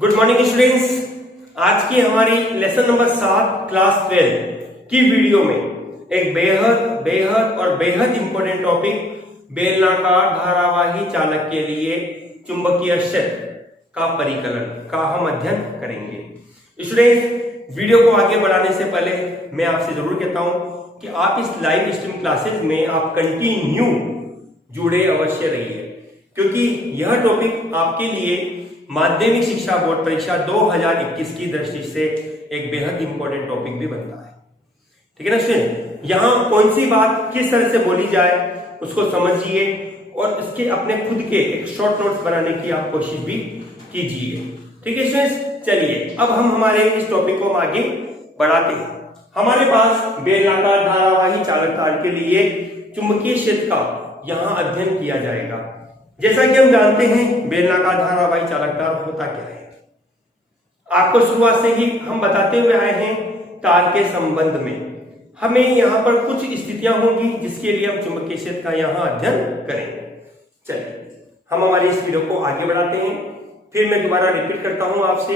Good morning students. आज की हमारी लेसन नंबर 7 क्लास 12 की वीडियो में एक बेहद और बेहद इंपॉर्टेंट टॉपिक बेलनाकार धारावाही चालक के लिए चुंबकीय क्षेत्र का परिकलन का हम अध्ययन करेंगे। स्टूडेंट्स, वीडियो को आगे बढ़ाने से पहले मैं आपसे जरूर कहता हूं कि आप इस लाइव स्ट्रीम क्लासेस में आप कंटिन्यू जुड़े अवश्य रहिए, क्योंकि यह टॉपिक आपके लिए माध्यमिक शिक्षा बोर्ड परीक्षा 2021 की दृष्टि से एक बेहद इंपॉर्टेंट टॉपिक भी बनता है। ठीक है ना स्टूडेंट, यहाँ कौन सी बात किस तरह से बोली जाए उसको समझिए और इसके अपने खुद के एक शॉर्ट नोट्स बनाने की आप कोशिश भी कीजिए। ठीक है स्टूडेंट्स, चलिए अब हम हमारे इस टॉपिक को आगे बढ़ाते हैं। हमारे पास बेलनाकार धारावाही चालक तार के लिए चुंबकीय क्षेत्र का यहाँ अध्ययन किया जाएगा। जैसा कि हम जानते हैं बेलनाकार धारावाही चालक तार होता क्या है, आपको शुरुआत से ही हम बताते हुए आए हैं। तार के संबंध में हमें यहाँ पर कुछ स्थितियां होंगी जिसके लिए हम चुंबकीय क्षेत्र का यहाँ अध्ययन करेंगे। चलिए हम हमारी इस वीडियो को आगे बढ़ाते हैं। फिर मैं दोबारा रिपीट करता हूं आपसे,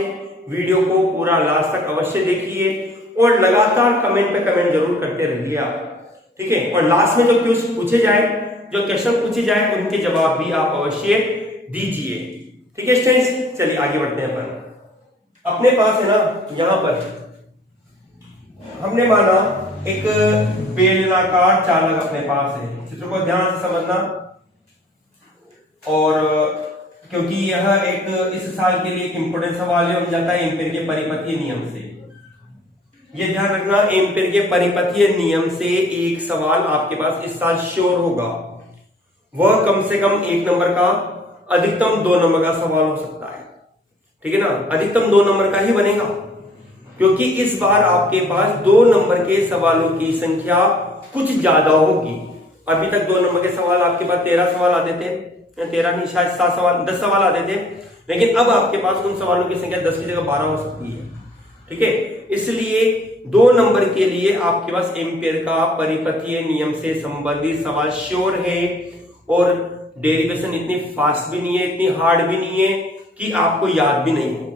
वीडियो को पूरा लास्ट तक अवश्य देखिए और लगातार कमेंट पे कमेंट जरूर करते रहिए आप। ठीक है, और लास्ट में जो क्वेश्चन पूछे जाए उनके जवाब भी आप अवश्य दीजिए। ठीक है स्टूडेंट्स, चलिए आगे बढ़ते हैं। अपन अपने पास है ना, यहां पर हमने माना एक बेलनाकार चालक अपने पास है। चित्र को ध्यान से समझना, और क्योंकि यह एक इस साल के लिए एक इंपोर्टेंट सवाल है, जाता है एम्पीयर के परिपथीय नियम से। यह ध्यान रखना, एम्पीयर के परिपथीय नियम से एक सवाल आपके पास इस साल श्योर होगा। वह कम से कम 1 नंबर का, अधिकतम 2 नंबर का सवाल हो सकता है। ठीक है ना, अधिकतम 2 नंबर का ही बनेगा, क्योंकि इस बार आपके पास 2 नंबर के सवालों की संख्या कुछ ज्यादा होगी। अभी तक 2 नंबर के सवाल आपके पास 13 सवाल आते थे, 13 नहीं शायद 7 सवाल 10 सवाल आते थे, लेकिन अब आपके पास उन सवालों की संख्या 10 की जगह 12 हो सकती है। ठीक है, इसलिए 2 नंबर के लिए आपके पास एम्पीयर का परिपथीय नियम से संबंधित सवाल श्योर है, और डेरिवेशन इतनी फास्ट भी नहीं है, इतनी हार्ड भी नहीं है कि आपको याद भी नहीं हो।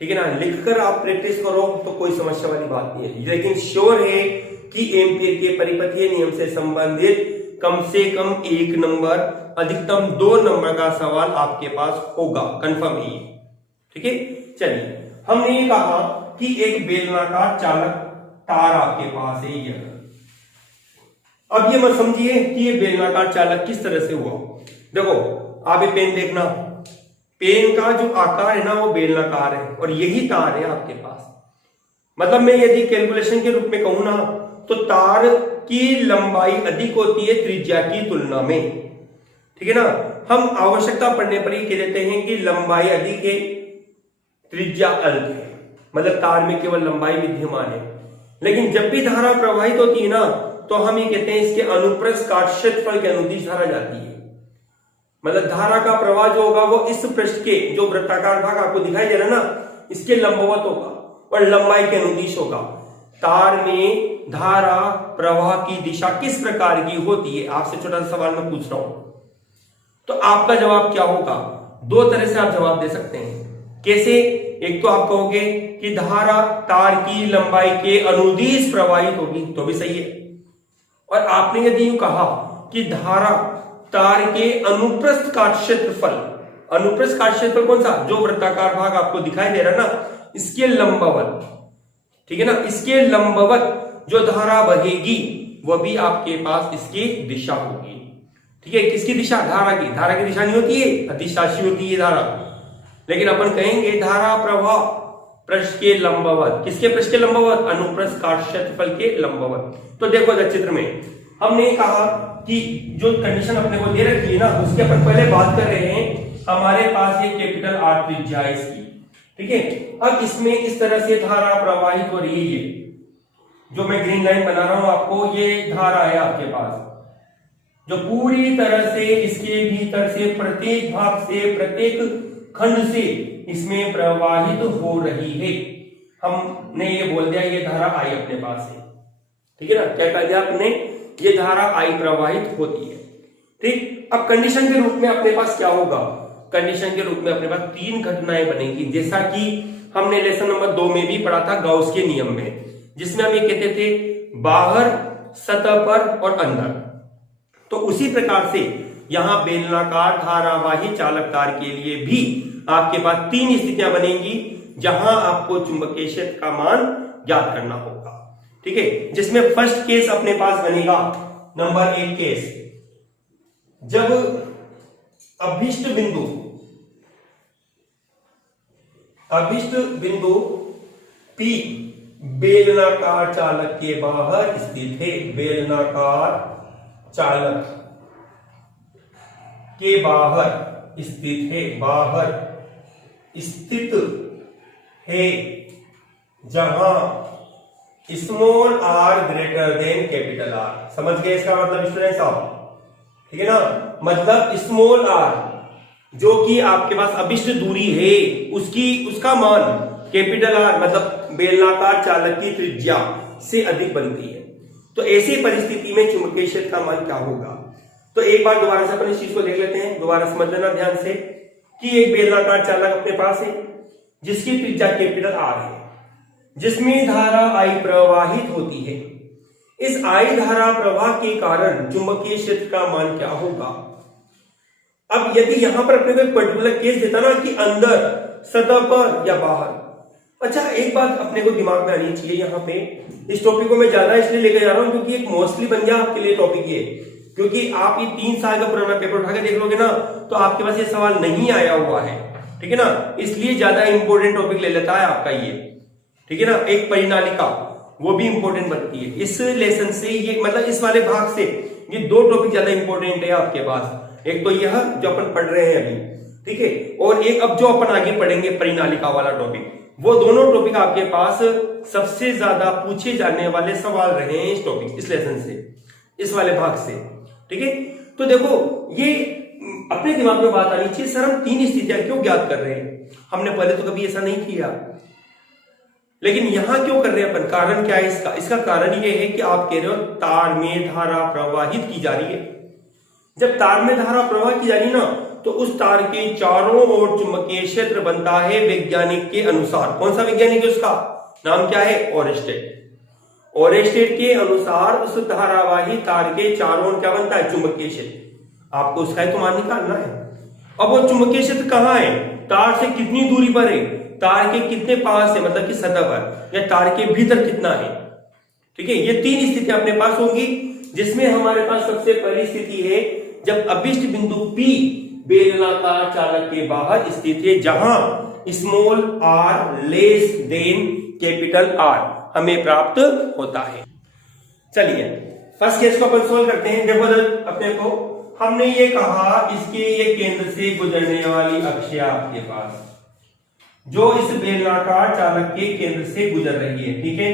ठीक है ना, लिखकर आप प्रैक्टिस करो तो कोई समस्या वाली बात नहीं है, लेकिन श्योर है कि एम्पीयर के परिपथीय नियम से संबंधित कम से कम 1 नंबर, अधिकतम 2 नंबर का सवाल आपके पास होगा, कंफर्म है ये। ठीक है, चलिए हमने ये कहा कि एक बेलनाकार चालक तार आपके पास है। ये अब ये मत समझिए कि ये बेलनाकार चालक किस तरह से हुआ। देखो आप ये पेन देखना, पेन का जो आकार है ना वो बेलनाकार है, और यही तार है आपके पास। मतलब मैं यदि कैलकुलेशन के रूप में कहूं ना, तो तार की लंबाई अधिक होती है त्रिज्या की तुलना में। ठीक है ना, हम आवश्यकता पड़ने पर ही कह देते हैं कि लंबाई अधिक है, त्रिज्या अल्प है, मतलब तार में केवल लंबाई विद्यमान है। लेकिन जब भी धारा प्रवाहित होती है ना, तो हम ये कहते हैं इसके अनुप्रस्थ काट क्षेत्रफल के अनुदिश धारा जाती है। मतलब धारा का प्रवाह जो होगा वो इस पृष्ठ के जो वृत्ताकार भाग आपको दिखाई दे रहा है ना, इसके लंबवत होगा और लंबाई के अनुदिश होगा। तार में धारा प्रवाह की दिशा किस प्रकार की होती है, आपसे छोटा सा सवाल मैं पूछ रहा हूं, तो आपका जवाब क्या होगा? 2 तरह से आप जवाब दे सकते हैं। कैसे? एक तो आप कहोगे कि धारा तार की लंबाई के अनुदिश प्रवाहित होगी, तो भी सही है। और आपने यदि यूं कहा कि धारा तार के अनुप्रस्थ काट क्षेत्रफल, अनुप्रस्थ काट क्षेत्रफल कौन सा? जो वृत्ताकार भाग आपको दिखाई दे रहा है ना, इसके लंबवत। ठीक है ना, इसके लंबवत जो धारा बहेगी वह भी आपके पास इसकी दिशा होगी। ठीक है, किसकी दिशा? धारा की। धारा की दिशा नहीं होती है, अतिशासी होती है धारा। लेकिन अपन कहेंगे धारा प्रवाह पृष्ठ के लंबवत। किसके पृष्ठ के लंबवत? अनुप्रस्थ काट क्षेत्रफल के लंबवत। तो देखो चित्र में हमने कहा कि जो कंडीशन अपने को दे रखी है ना, उसके अपन पहले बात कर रहे हैं। हमारे पास ये कैपिटल R त्रिज्या है इसकी। ठीक है, अब इसमें इस तरह से धारा प्रवाहित हो रही है। जो मैं ग्रीन लाइन बना रहा हूं आपको, ये धारा है आपके पास, जो पूरी तरह से इसके भीतर से प्रत्येक भाग से, प्रत्येक खंड से इसमें प्रवाहित हो रही है। हमने ये बोल दिया ये धारा I अपने पास है। ठीक है ना, क्या कह दिया आपने? ये धारा I प्रवाहित होती है। ठीक, अब कंडीशन के रूप में अपने पास क्या होगा? कंडीशन के रूप में अपने पास 3 घटनाएं बनेगी, जैसा कि हमने लेसन नंबर 2 में भी पढ़ा था गाउस के नियम में, जिसमें हम ये कहते थे बाहर, सतह पर और अंदर। तो उसी प्रकार से यहां बेलनाकार धारावाही चालक तार के लिए भी आपके पास 3 स्थितियां बनेंगी जहां आपको चुंबकीय क्षेत्र का मान ज्ञात करना होगा। ठीक है, जिसमें फर्स्ट केस अपने पास बनेगा नंबर 1 केस, जब अभिष्ट बिंदु P बेलनाकार चालक के बाहर स्थित है, बेलनाकार चालक के बाहर स्थित है, बाहर स्थित है, जहां small r greater than capital R। समझ गए इसका मतलब स्टूडेंट साहब? ठीक है ना, मतलब स्मॉल r जो कि आपके पास अभिष्ट दूरी है उसका मान कैपिटल R मतलब बेलनाकार चालक की त्रिज्या से अधिक बनती है। तो ऐसी परिस्थिति में चुंबकीय क्षेत्र का मान क्या होगा? तो एक बार दोबारा से अपन इस चीज को देख लेते हैं, दोबारा समझ लेना ध्यान से कि एक बेलनाकार चालक अपने पास है जिसकी त्रिज्या कैपिटल R है, जिसमें धारा I प्रवाहित होती है। इस I धारा प्रवाह के कारण चुंबकीय क्षेत्र का मान क्या होगा? अब यदि यहां पर अपने को एक पर्टिकुलर केस देता ना कि अंदर, सतह पर या बाहर। अच्छा, एक बात अपने को दिमाग में आनी चाहिए यहाँ पे, इस टॉपिक को मैं ज्यादा इसलिए लेकर जा रहा हूं क्योंकि एक मोस्टली बन गया आपके लिए टॉपिक ये, क्योंकि आप ये 3 साल का पुराना पेपर उठा के देख लोगे ना तो आपके पास ये सवाल नहीं आया हुआ है। ठीक है ना, इसलिए ज्यादा इंपॉर्टेंट टॉपिक ले लेता है आपका ये। ठीक है ना, एक परिनालिका वो भी इंपॉर्टेंट बनती है इस लेसन से, ये मतलब इस वाले भाग से ये 2 टॉपिक ज्यादा इंपॉर्टेंट है आपके पास। एक तो यह जो अपन पढ़ रहे हैं अभी, ठीक है, और एक अब जो अपन आगे पढ़ेंगे परिनालिका वाला टॉपिक, वो दोनों टॉपिक आपके पास सबसे ज्यादा पूछे जाने वाले सवाल रहे हैं इस टॉपिक, इस लेसन से, इस वाले भाग से। ठीक है, तो देखो ये अपने दिमाग में बात आनी चाहिए, सर हम 3 स्थितियां क्यों ज्ञात कर रहे हैं? हमने पहले तो कभी ऐसा नहीं किया, लेकिन यहां क्यों कर रहे हैं अपन? कारण क्या है इसका? इसका कारण ये है कि आप कह रहे हो तार में धारा प्रवाहित की जा रही है। जब तार में धारा प्रवाह की जा रही है ना, तो उस तार के चारों ओर चुंबकीय क्षेत्र बनता है वैज्ञानिक के अनुसार। कौन सा वैज्ञानिक है? उसका नाम क्या है? ओरेस्टेड। ओरेस्टेड के अनुसार उस धारावाही तार के चारों ओर क्या बनता है? चुंबकीय क्षेत्र। आपको उसका ही तो मान निकालना है। अब वो चुंबकीय क्षेत्र कहाँ है? तार से कितनी दूरी पर है, तार के कितने पास है, मतलब कि सतह पर, या तार के भीतर कितना है। ठीक है, ये 3 स्थितियां अपने पास होंगी, जिसमें हमारे पास सबसे पहली स्थिति है जब अभिष्ट बिंदु P बेलनाकार चालक के बाहर स्थित है, जहां small r less than capital R हमें प्राप्त होता है। चलिए फर्स्ट केस को अपन सोल्व करते हैं। देखो अपने को हमने ये कहा इसके ये केंद्र से गुजरने वाली अक्ष आपके पास जो इस बेलनाकार चालक के केंद्र से गुजर रही है। ठीक है,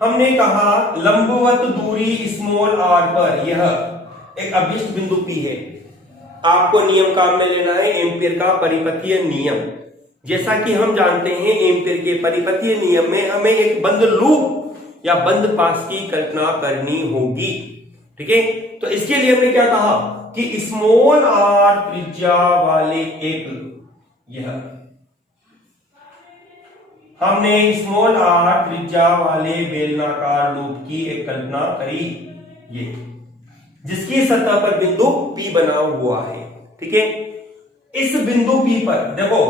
हमने कहा लंबवत दूरी स्मॉल r पर यह एक अभिष्ट बिंदु P है। आपको नियम काम में लेना है एम्पीयर का परिपथीय नियम। जैसा कि हम जानते हैं एम्पीयर के परिपथीय नियम में हमें एक बंद लूप या बंद पास की कल्पना करनी होगी। ठीक है, तो इसके लिए हमने क्या कहा कि स्मॉल r त्रिज्या वाले एक यह हमने स्मॉल r त्रिज्या वाले बेलनाकार लूप की एक कल्पना करी, ये जिसकी सतह पर बिंदु P बना हुआ है। ठीक है, इस बिंदु P पर देखो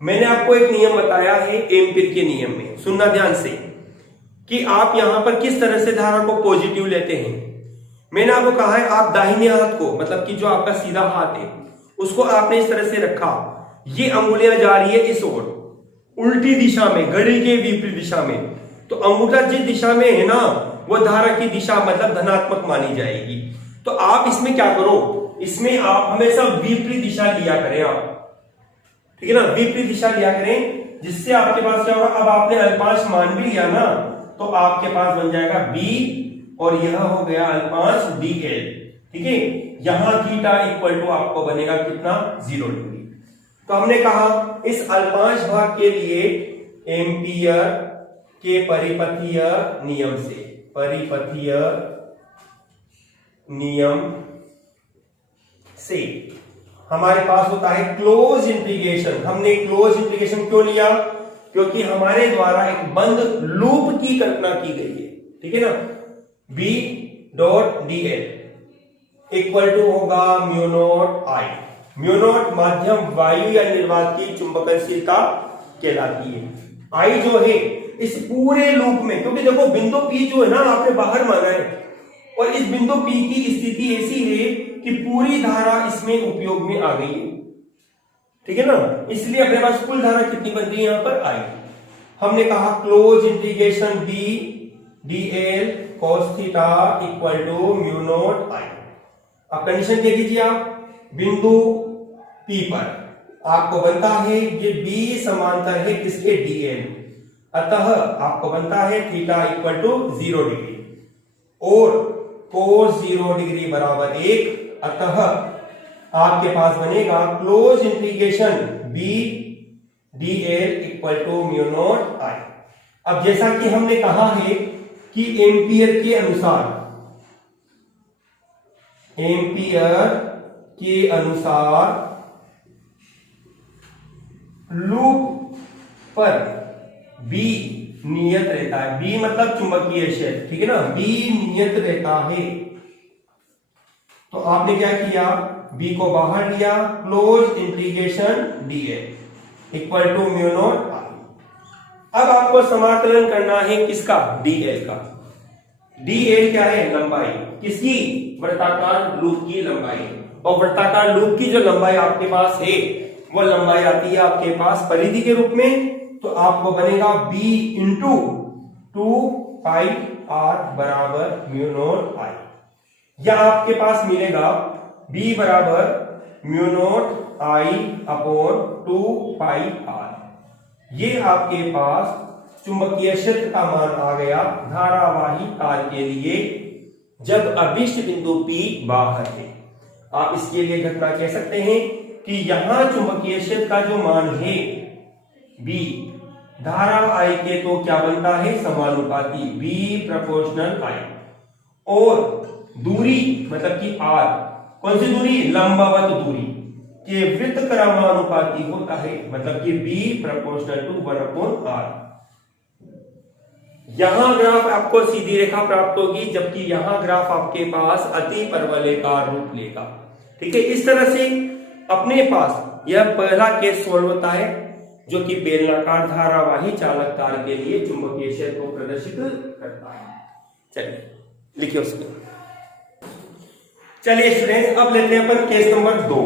मैंने आपको एक नियम बताया है एम्पीयर के नियम में, सुनना ध्यान से, कि आप यहां पर किस तरह से धारा को पॉजिटिव लेते हैं। मैंने आपको कहा है आप दाहिने हाथ को, मतलब कि जो आपका सीधा हाथ है उसको आपने इस तरह से रखा, ये अंगुलियां जा रही है इस ओर उल्टी दिशा में, घड़ी के विपरीत दिशा में। तो अंगूठा जिस दिशा में है ना वो धारा की दिशा मतलब धनात्मक मानी जाएगी। तो आप इसमें क्या करो, इसमें आप हमेशा विपरीत दिशा लिया करें आप। ठीक है ना, विपरीत दिशा लिया करें, जिससे आपके पास क्या होगा, अब आपने अल्पांश मान भी लिया ना तो आपके पास बन जाएगा b और यह हो गया अल्पांश dl। ठीक है, यहां थीटा इक्वल टू आपको बनेगा कितना, 0 डिग्री। तो हमने कहा इस अल्पांश भाग के लिए एम्पीयर के परिपथीय नियम से, परिपथीय नियम से हमारे पास होता है क्लोज इंटीग्रेशन। हमने क्लोज इंटीग्रेशन क्यों लिया? क्योंकि हमारे द्वारा एक बंद लूप की कल्पना की गई है, ठीक है ना। B dot dl equal to होगा mu naught I। Mu naught माध्यम वायु या निर्वात की चुंबकशीलता कहलाती है। I जो है इस पूरे लूप में, क्योंकि देखो बिंदु P जो है ना आपने बाहर माना है, और इस बिंदु P की स्थिति ऐसी है कि पूरी धारा इसमें उपयोग में आ गई है, ठीक है ना। इसलिए अपने पास कुल धारा कितनी बन रही है यहां पर? I। हमने कहा close integration B dl cos theta equal to mu naught I। अब कंडीशन क्या कीजिए आप, बिंदु P पर आपको बनता है ये B समांतर है किसके? dl, अतः आपको बनता है थीटा इक्वल टू 0 डिग्री और cos 0 डिग्री बराबर 1, अतः आपके पास बनेगा close integration B dl equal to mu naught I। अब जैसा कि हमने कहा है कि एम्पियर के अनुसार लूप पर B नियत रहता है। B मतलब चुंबकीय क्षेत्र, ठीक है ना। B नियत रहता है, तो आपने क्या किया, B को बाहर लिया, close integration dl equal to mu naught I। अब आपको समाकलन करना है किसका? dl का। dl क्या है? लंबाई किसकी? वृत्ताकार लूप की लंबाई। और वृत्ताकार लूप की जो लंबाई आपके पास है वो लंबाई आती है आपके पास परिधि के रूप में, तो आपको बनेगा b इंटू 2 r बराबर म्यू नॉट I। या आपके पास मिलेगा b बराबर mu naught I upon 2 r। ये आपके पास चुंबकीय क्षेत्र का मान आ गया धारावाही तार के लिए जब अभिष्ट बिंदु P बाहर है। आप इसके लिए घटना कह सकते हैं कि यहां चुंबकीय क्षेत्र का जो मान है B धारा I के, तो क्या बनता है? समानुपाती, B प्रोपोर्शनल I। और दूरी मतलब कि R, कौन सी दूरी? लंबवत दूरी के वृत्त क्रमानुपाती होता है, मतलब कि B प्रोपोर्शनल टू 1/r। यहां ग्राफ आपको सीधी रेखा प्राप्त होगी, जबकि यहां ग्राफ आपके पास अति परवलयकार रूप लेगा, ठीक है। इस तरह से अपने पास यह पहला केस सोल्व होता है, जो कि बेलनाकार धारावाही चालक तार के लिए चुंबकीय क्षेत्र को प्रदर्शित करता है। चलिए लिखिए उसको। चलिए स्टूडेंट्स, अब लेते हैं अपन केस नंबर 2।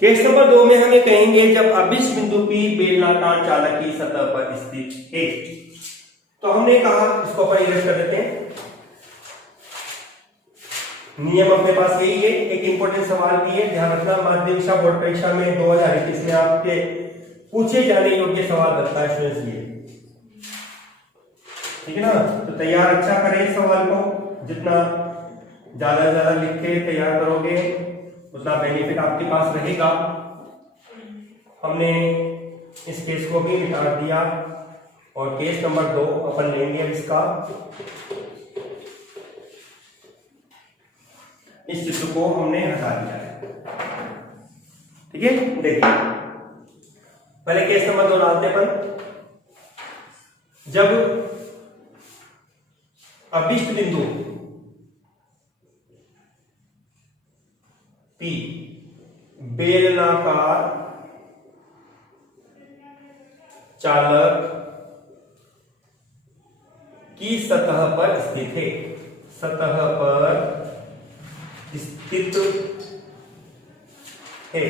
केस नंबर 2 में हमें कहेंगे जब अभिष्ट बिंदु P बेलनाकार चालक की सतह पर स्थित है। तो हमने कहा इसको अपन इरेज कर देते हैं। नियम अपने पास यही है। एक इंपॉर्टेंट सवाल भी है, ध्यान रखना, माध्यमिक बोर्ड परीक्षा में 2021 में आपके पूछे जाने योग्य सवाल बनता है स्टूडेंट्स ये, ठीक है ना। तो तैयार अच्छा करें सवाल को, जितना ज्यादा से ज्यादा लिख के तैयार करोगे उतना बेनिफिट आपके पास रहेगा। हमने इस केस को भी मिटा दिया और केस नंबर 2 अपन लेंगे इसका। इस चित्र को हमने हटा दिया है, ठीक है। देखिए पहले केस नंबर 2 डालते अपन। जब अभिष्ट बिंदु P बेलनाकार चालक की सतह पर स्थित है, सतह पर स्थित है,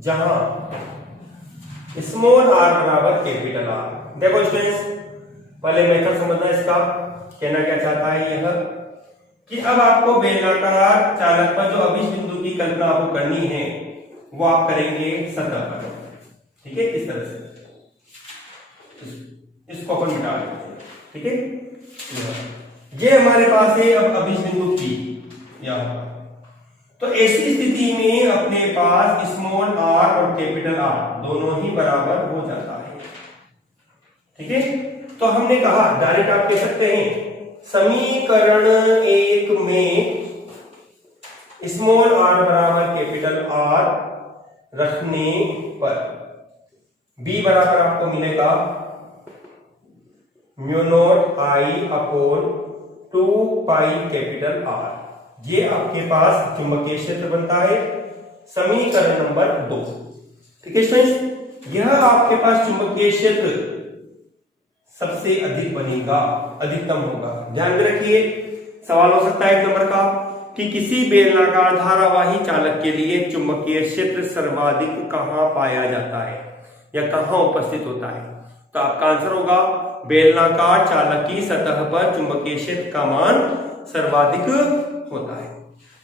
जहां स्मॉल r बराबर कैपिटल R। देखो स्टूडेंट्स, पहले मेथड समझना इसका। कहना क्या चाहता है यह कि अब आपको बेलनाकार चालक पर जो अभिष्ट बिंदु की कल्पना आपको करनी है वो आप करेंगे सतह पर, ठीक है। इस तरह से इसको अपन मिटा देंगे, ठीक है। ये हमारे पास है अब अभिष्ट बिंदु P यहां। तो ऐसी स्थिति में अपने पास स्मॉल r और कैपिटल R दोनों ही बराबर हो जाता है, ठीक है। तो हमने कहा डायरेक्ट आप कह सकते हैं समीकरण 1 में स्मॉल आर बराबर कैपिटल आर रखने पर बी बराबर आपको मिलेगा mu naught I upon 2 pi capital are. ये आपके पास चुंबकीय क्षेत्र बनता है, समीकरण नंबर 2। ठीक है स्टूडेंट्स, यह आपके पास चुंबकीय क्षेत्र सबसे अधिक बनेगा, अधिकतम होगा। ध्यान में रखिए, सवाल हो सकता है 1 नंबर का कि किसी बेलनाकार धारावाही चालक के लिए चुंबकीय क्षेत्र सर्वाधिक कहां पाया जाता है या कहां उपस्थित होता है। तो आपका आंसर होगा बेलनाकार चालक की सतह पर चुंबकीय क्षेत्र का मान सर्वाधिक होता है।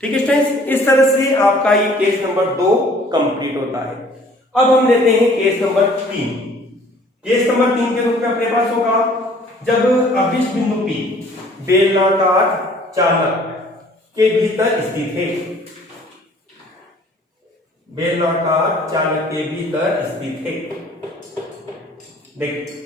ठीक है स्टूडेंट्स, इस तरह से आपका ये केस नंबर 2 कंप्लीट होता है। अब हम लेते हैं केस नंबर 3। केस नंबर 3 के रूप में अपने पास होगा जब अभिष्ट बिंदु P बेलनाकार चालक के भीतर स्थित है, बेलनाकार चालक के भीतर स्थित है। देखिए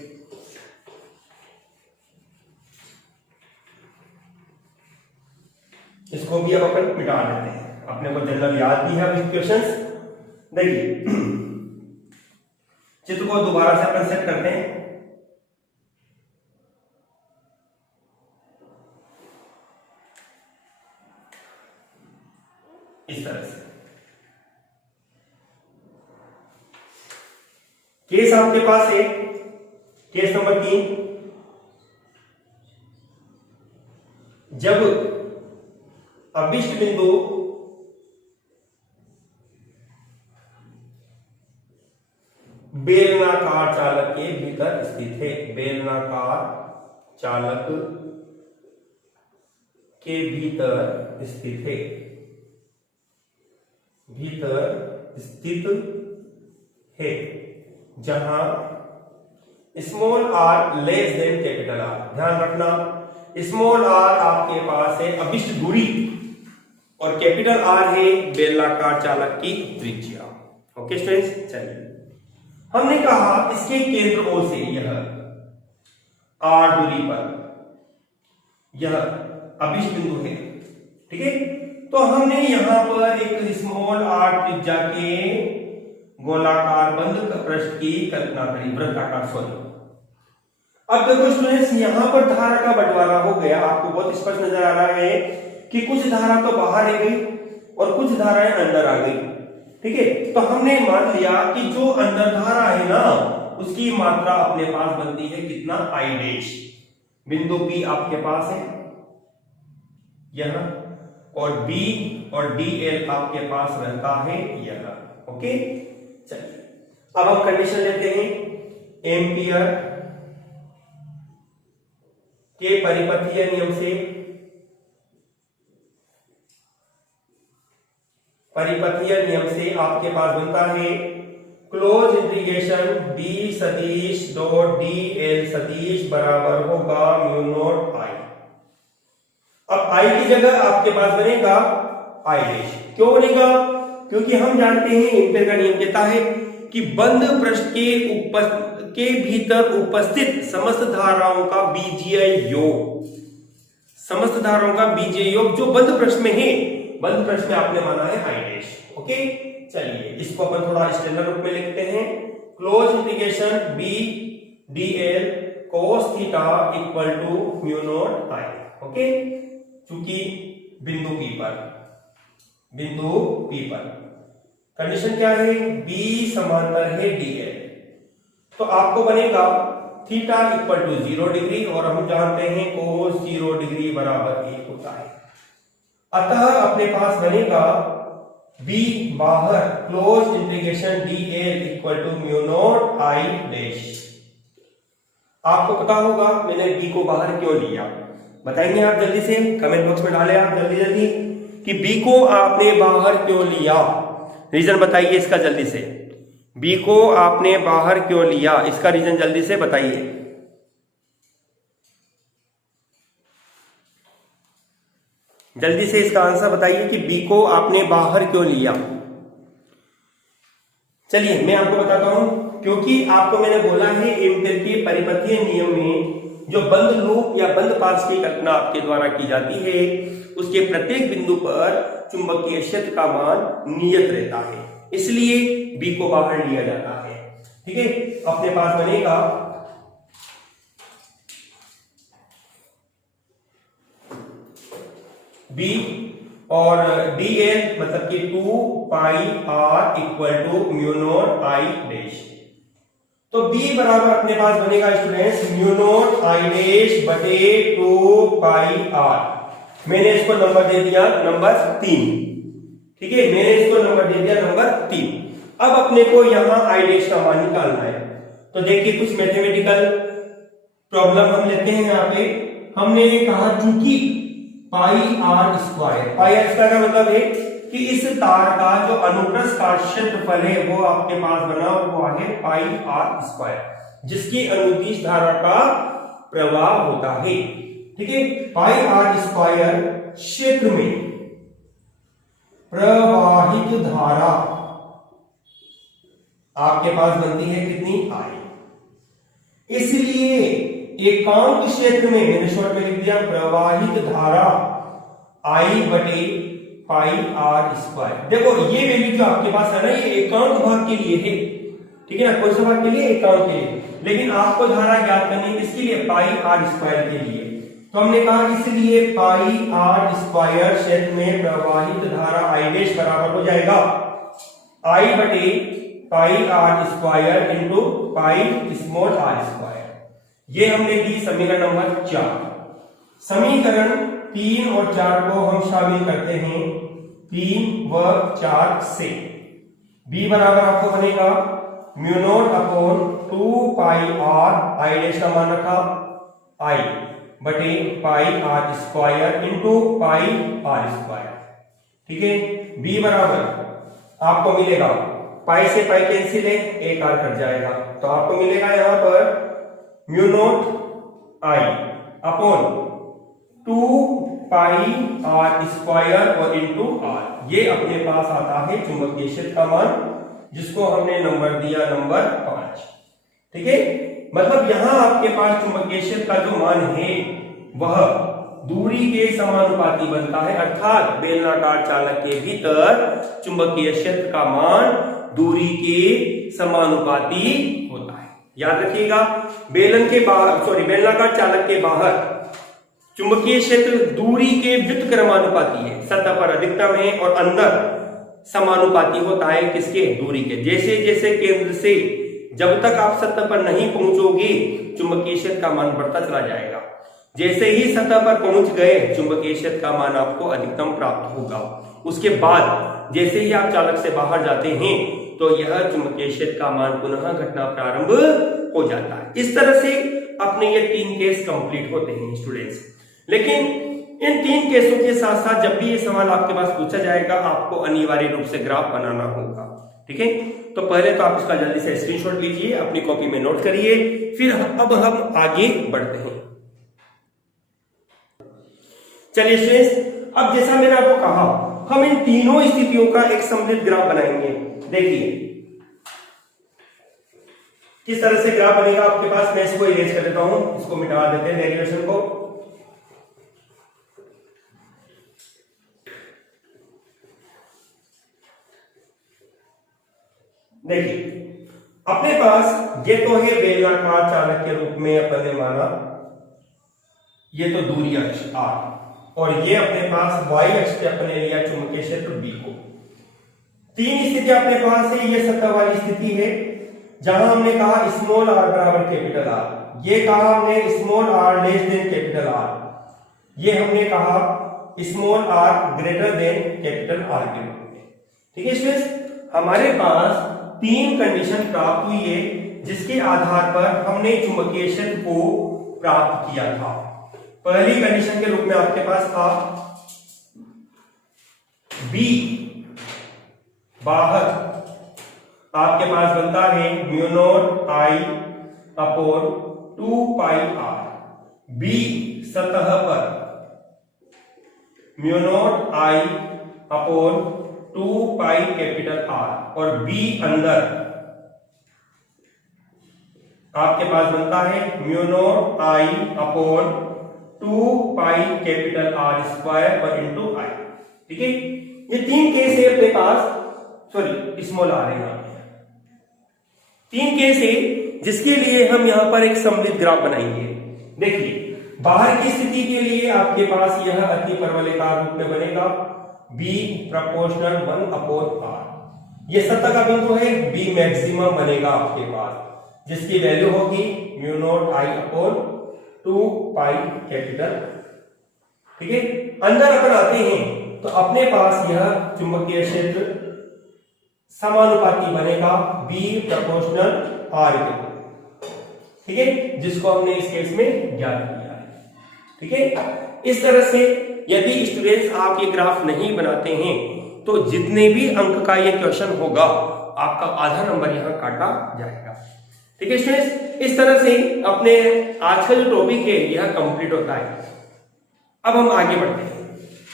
इसको भी अब अपन मिटा देते हैं, अपने को जनरल याद भी है क्वेश्चंस। देखिए चित्र को दोबारा से अपन सेट करते हैं। इस तरह से केस आपके पास है, केस नंबर 3, जब अभिष्ट बिंदु बेलनाकार चालक के भीतर स्थित है, बेलनाकार चालक के भीतर स्थित है, भीतर स्थित है, जहां small R less than capital R. ध्यान रखना, स्मॉल आर आपके पास है अभिष्ट दूरी और कैपिटल आर है बेलनाकार चालक की त्रिज्या। ओके स्टूडेंट्स, चलिए हमने कहा इसके केंद्र O से यह आर दूरी पर यह अभिष्ट बिंदु है। ठीक है, तो हमने यहां पर एक स्मॉल आर त्रिज्या के गोलाकार बंद पृष्ठ की कल्पना करी, वृत्ताकार सॉरी। अब देखो स्टूडेंट्स, यहां पर धारा का बंटवारा हो गया, आपको बहुत स्पष्ट नजर आ रहा है कि कुछ धारा तो बाहर आ गई और कुछ धाराएं अंदर आ गई। ठीक है, तो हमने मान लिया कि जो अंदर धारा है ना उसकी मात्रा अपने पास बनती है कितना, आई डैश। बिंदु P आपके पास है यह, और B और DL आपके पास रहता है यह। ओके, चलिए अब हम कंडीशन लेते हैं। एम्पियर के परिपथीय नियम से, परिपथीय नियम से आपके पास बनता है क्लोज इंटीग्रेशन B सदिश डॉट DL सदिश बराबर होगा म्यू नॉट I। अब I की जगह आपके पास बनेगा I डैश। क्यों बनेगा? क्योंकि हम जानते हैं एम्पियर का नियम कहता है कि बंद पृष्ठ के भीतर उपस्थित समस्त धाराओं का बीजीय योग, समस्त धाराओं का बीजीय योग जो बंद पृष्ठ में है, बंद पृष्ठ में आपने माना है आई डैश। ओके, चलिए इसको अपन थोड़ा स्टैंडर्ड रूप में लिखते हैं। Close integration B dl cos theta equal to mu naught I। Okay, चूंकि बिंदु P पर कंडीशन क्या है, B समांतर है DL, तो आपको बनेगा थीटा इक्वल टू 0 डिग्री और हम जानते हैं कोस 0 डिग्री बराबर 1 होता है। अतः अपने पास बनेगा B बाहर close integration DL equal to mu naught I dash. आपको पता होगा मैंने B को बाहर क्यों लिया, बताएंगे आप जल्दी से, कमेंट बॉक्स में डालें आप जल्दी जल्दी कि B को आपने बाहर क्यों लिया, रीजन बताइए इसका जल्दी से। B को आपने बाहर क्यों लिया, इसका रीजन जल्दी से बताइए। जल्दी से इसका आंसर बताइए कि B को आपने बाहर क्यों लिया। चलिए मैं आपको बताता हूं, क्योंकि आपको मैंने बोला है एम्पियर के परिपथीय नियम में जो बंद लूप या बंद पास की कल्पना आपके द्वारा की जाती है उसके प्रत्येक बिंदु पर चुंबकीय क्षेत्र का मान नियत रहता है, इसलिए बी को बाहर लिया जाता है। ठीक है, अपने पास बनेगा बी और डी एल मतलब कि 2 pi R equal to mu naught I dash. तो बी बराबर अपने पास बनेगा students mu naught I dash बटे 2 पाई आर। मैंने इसको नंबर दे दिया नंबर 3। ठीक है, मैंने इसको नंबर दे दिया नंबर 3। अब अपने को यहां आई डैश का मान निकालना है। तो देखिए कुछ मैथमेटिकल प्रॉब्लम हम लेते हैं। यहाँ पे हमने कहा चूंकि पाई आर स्क्वायर का मतलब है कि इस तार का जो अनुप्रस्थ का क्षेत्रफल है वो आपके पास बना हुआ है पाई आर स्क्वायर, जिसकी अनुदिश धारा का प्रवाह होता है। ठीक है, पाई आर स्क्वायर क्षेत्र में प्रवाहित धारा आपके पास बनती है कितनी, आई। इसलिए एकांक क्षेत्र में मैंने शॉर्ट में लिख दिया प्रवाहित धारा आई बटे पाई आर स्क्वायर। देखो ये वैल्यू जो आपके पास है ना ये एकांक भाग के लिए है। ठीक है ना, कौन सा भाग के लिए, एकांक के लिए। लेकिन आपको धारा ज्ञात करनी है किसके लिए, पाई आर स्क्वायर के लिए। तो हमने कहा इसलिए पाई आर स्क्वायर क्षेत्र में प्रवाहित धारा आई डैश बराबर हो जाएगा आई बटे pi R square into pi small R square. ये हमने दी समीकरण नंबर 4। समीकरण 3 और 4 को हम शामिल करते हैं 3 व 4 से। b बराबर आपको बनेगा mu naught upon 2 pi R I dash का मान रखा आई बटे pi R square into pi R square. ठीक है, b बराबर आपको मिलेगा पाई से पाई कैंसिल है, एक आर कट जाएगा तो आपको मिलेगा यहां पर mu naught I upon 2 pi R square और इंटू आर। ये अपने पास आता है चुंबकीय क्षेत्र का मान, जिसको हमने नंबर दिया नंबर 5। ठीक है, मतलब यहां आपके पास चुंबकीय क्षेत्र का जो मान है वह दूरी के समानुपाती बनता है, अर्थात बेलनाकार चालक के भीतर चुंबकीय क्षेत्र का मान दूरी के समानुपाती होता है। याद रखिएगा, बेलनाकार चालक के बाहर चुंबकीय क्षेत्र दूरी के व्युत्क्रमानुपाती है, सतह पर अधिकतम है और अंदर समानुपाती होता है किसके, दूरी के। जैसे जैसे केंद्र से जब तक आप सतह पर नहीं पहुंचोगे चुंबकीय क्षेत्र का मान बढ़ता चला जाएगा। जैसे ही सतह पर पहुंच गए चुंबकीय क्षेत्र का मान आपको अधिकतम प्राप्त होगा। उसके बाद जैसे ही आप चालक से बाहर जाते हैं तो यह चुंबकीय क्षेत्र का मान पुनः घटना प्रारंभ हो जाता है। इस तरह से अपने ये 3 केस कंप्लीट होते हैं स्टूडेंट्स। लेकिन इन 3 केसों के साथ साथ जब भी ये सवाल आपके पास पूछा जाएगा आपको अनिवार्य रूप से ग्राफ बनाना होगा। ठीक है, तो पहले तो आप इसका जल्दी से स्क्रीनशॉट लीजिए, अपनी कॉपी में नोट करिए, फिर अब हम आगे बढ़ते हैं। चलिए स्टूडेंट्स, अब जैसा मैंने आपको कहा हम इन तीनों स्थितियों का एक सममित ग्राफ बनाएंगे। देखिए किस तरह से ग्राफ बनेगा आपके पास। मैं इसको इरेज कर देता हूं, इसको मिटा देते हैं डेरिवेशन को। देखिए अपने पास ये तो है बेलनाकार चालक के रूप में अपन ने माना, ये तो दूरी अक्ष r, और ये अपने पास y अक्ष पे अपने लिया चुंबकीय क्षेत्र B को। 3 स्थिति अपने पास है। ये सतह वाली स्थिति है जहां हमने कहा स्मॉल r बराबर कैपिटल R, ये कहा हमने small r less than capital R, ये हमने कहा small r greater than capital R के रूप में। ठीक है स्टूडेंट्स, हमारे पास 3 कंडीशन प्राप्त हुई है जिसके आधार पर हमने चुंबकीय क्षेत्र को प्राप्त किया था। पहली कंडीशन के रूप में आपके पास था B बाहर आपके पास बनता है mu naught I upon 2 pi R. B सतह पर mu naught I upon 2 pi capital R, और B अंदर आपके पास बनता है mu naught I upon 2 pi capital R square पर इंटू आई। ठीक है, ये 3 केस है अपने पास, सॉरी स्मॉल आर है, 3 केस है जिसके लिए हम यहां पर एक सममित ग्राफ बनाएंगे। देखिए, बाहर की स्थिति के लिए आपके पास यह अति परवलयिकार रूप में बनेगा b प्रोपोर्शनल 1 अपॉन r। ये सतह का बिंदु है, b मैक्सिमम बनेगा आपके पास, जिसकी वैल्यू होगी mu naught I upon 2 pi capital. ठीक है, अंदर अपन आते हैं तो अपने पास यह चुंबकीय क्षेत्र समानुपाती बनेगा b प्रोपोर्शनल r के। ठीक है, जिसको हमने इस केस में ज्ञात किया है। ठीक है, इस तरह से यदि स्टूडेंट्स आप ये ग्राफ नहीं बनाते हैं तो जितने भी अंक का ये क्वेश्चन होगा आपका आधा नंबर यहां काटा जाएगा। ठीक है स्टूडेंट्स, इस तरह से अपने आज का जो टॉपिक है यह कंप्लीट होता है। अब हम आगे बढ़ते हैं।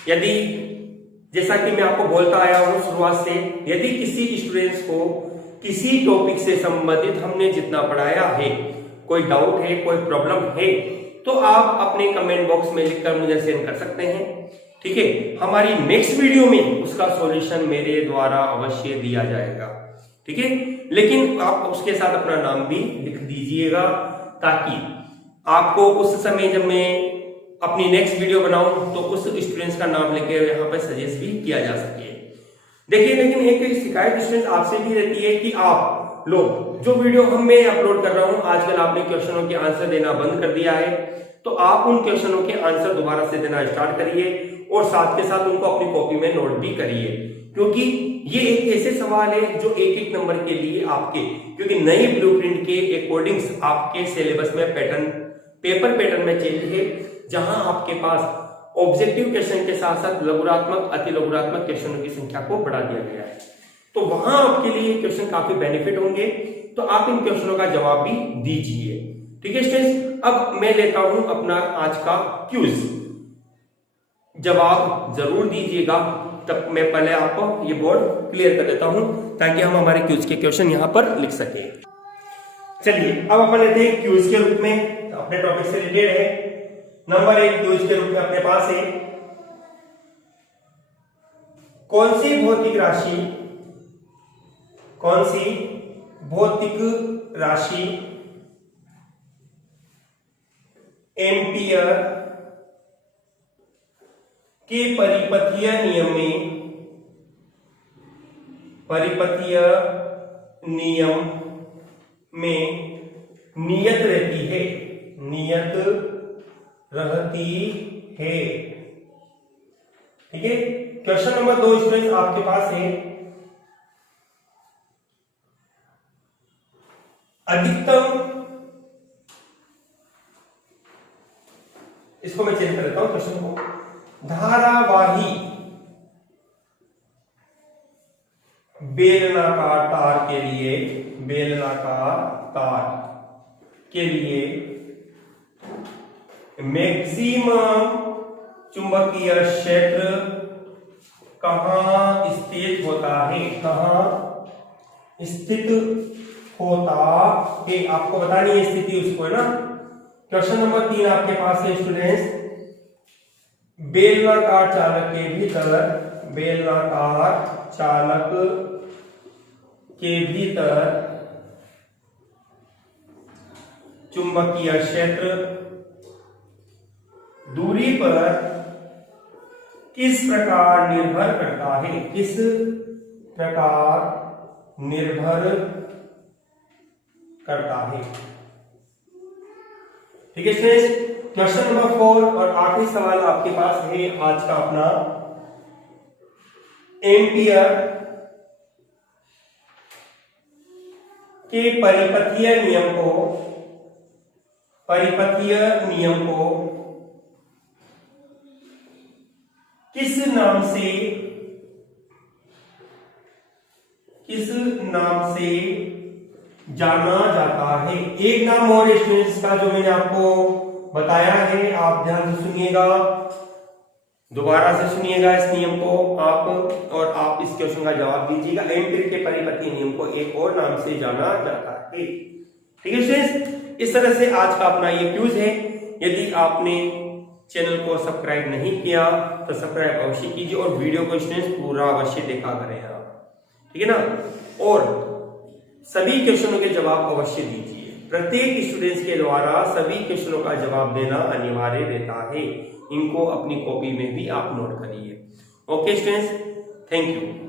यदि जैसा कि मैं आपको बोलता आया हूं शुरुआत से, यदि किसी स्टूडेंट्स को किसी टॉपिक से संबंधित हमने जितना पढ़ाया है, कोई डाउट है, कोई प्रॉब्लम है, तो आप अपने कमेंट बॉक्स में लिखकर मुझे सेंड कर सकते हैं। ठीक है, हमारी नेक्स्ट वीडियो में उसका सॉल्यूशन मेरे द्वारा अवश्य दिया जाएगा। ठीक है, लेकिन आप उसके साथ अपना नाम भी लिख दीजिएगा, ताकि आपको उस समय जब मैं अपनी नेक्स्ट वीडियो बनाऊं तो उस स्टूडेंट्स का नाम लेके यहाँ पे सजेस्ट भी किया जा सके। देखिए, लेकिन एक शिकायत स्टूडेंट आपसे भी रहती है कि आप लोग जो वीडियो मैं अपलोड कर रहा हूं, आजकल आपने क्वेश्चनों के आंसर देना बंद कर दिया है, तो आप उन क्वेश्चनों के आंसर दोबारा से देना स्टार्ट करिए और साथ के साथ उनको अपनी कॉपी में नोट भी करिए, क्योंकि ये एक ऐसे सवाल है जो एक एक नंबर के लिए आपके, क्योंकि नए ब्लूप्रिंट के अकॉर्डिंग्स आपके सिलेबस में पेपर पैटर्न में चेंज है, जहां आपके पास ऑब्जेक्टिव क्वेश्चन के साथ साथ लघुरात्मक अति लघुरात्मक क्वेश्चनों की संख्या को बढ़ा दिया गया है। तो वहां आपके लिए क्वेश्चन काफी बेनिफिट होंगे, तो आप इन क्वेश्चनों का जवाब भी दीजिए। ठीक है स्टूडेंट्स, अब मैं लेता हूं अपना आज का क्विज। जवाब जरूर दीजिएगा, तब मैं पहले आपको ये बोर्ड क्लियर कर देता हूं ताकि हम हमारे क्विज के क्वेश्चन यहां पर लिख सकें। चलिए, अब अपन लेते हैं क्विज के रूप में, अपने टॉपिक से रिलेटेड है। नंबर 1 क्विज के रूप में अपने पास है, कौन सी भौतिक राशि एम्पियर के परिपथीय नियम में नियत रहती है। ठीक है, क्वेश्चन नंबर 2 स्टूडेंट्स आपके पास है, अधिकतम, इसको मैं चेंज कर देता हूं क्वेश्चन को, धारावाही बेलनाकार तार के लिए मैक्सिमम चुंबकीय क्षेत्र कहां स्थित होता है, आपको बतानी है स्थिति उसको, है ना। क्वेश्चन नंबर 3 आपके पास है स्टूडेंट्स, बेलनाकार चालक के भीतर चुंबकीय क्षेत्र दूरी पर किस प्रकार निर्भर करता है। ठीक है स्टूडेंट्स, क्वेश्चन नंबर 4 और आखिरी सवाल आपके पास है आज का अपना, एम्पियर के परिपथीय नियम को किस नाम से जाना जाता है। एक नाम और स्टूडेंट्स का जो मैंने आपको बताया है, आप ध्यान से सुनिएगा, दोबारा से सुनिएगा इस नियम को आप, और आप इस क्वेश्चन का जवाब दीजिएगा। एम्पियर के परिपथीय नियम को एक और नाम से जाना जाता है। ठीक है स्टूडेंट्स, इस तरह से आज का अपना ये क्यूज है। यदि आपने चैनल को सब्सक्राइब नहीं किया तो सब्सक्राइब अवश्य कीजिए और वीडियो को स्टूडेंट्स पूरा अवश्य देखा करें आप, ठीक है ना। और सभी क्वेश्चनों के जवाब अवश्य दीजिए। प्रत्येक स्टूडेंट्स के द्वारा सभी क्वेश्चनों का जवाब देना अनिवार्य रहता है। इनको अपनी कॉपी में भी आप नोट करिए। Okay students, thank you.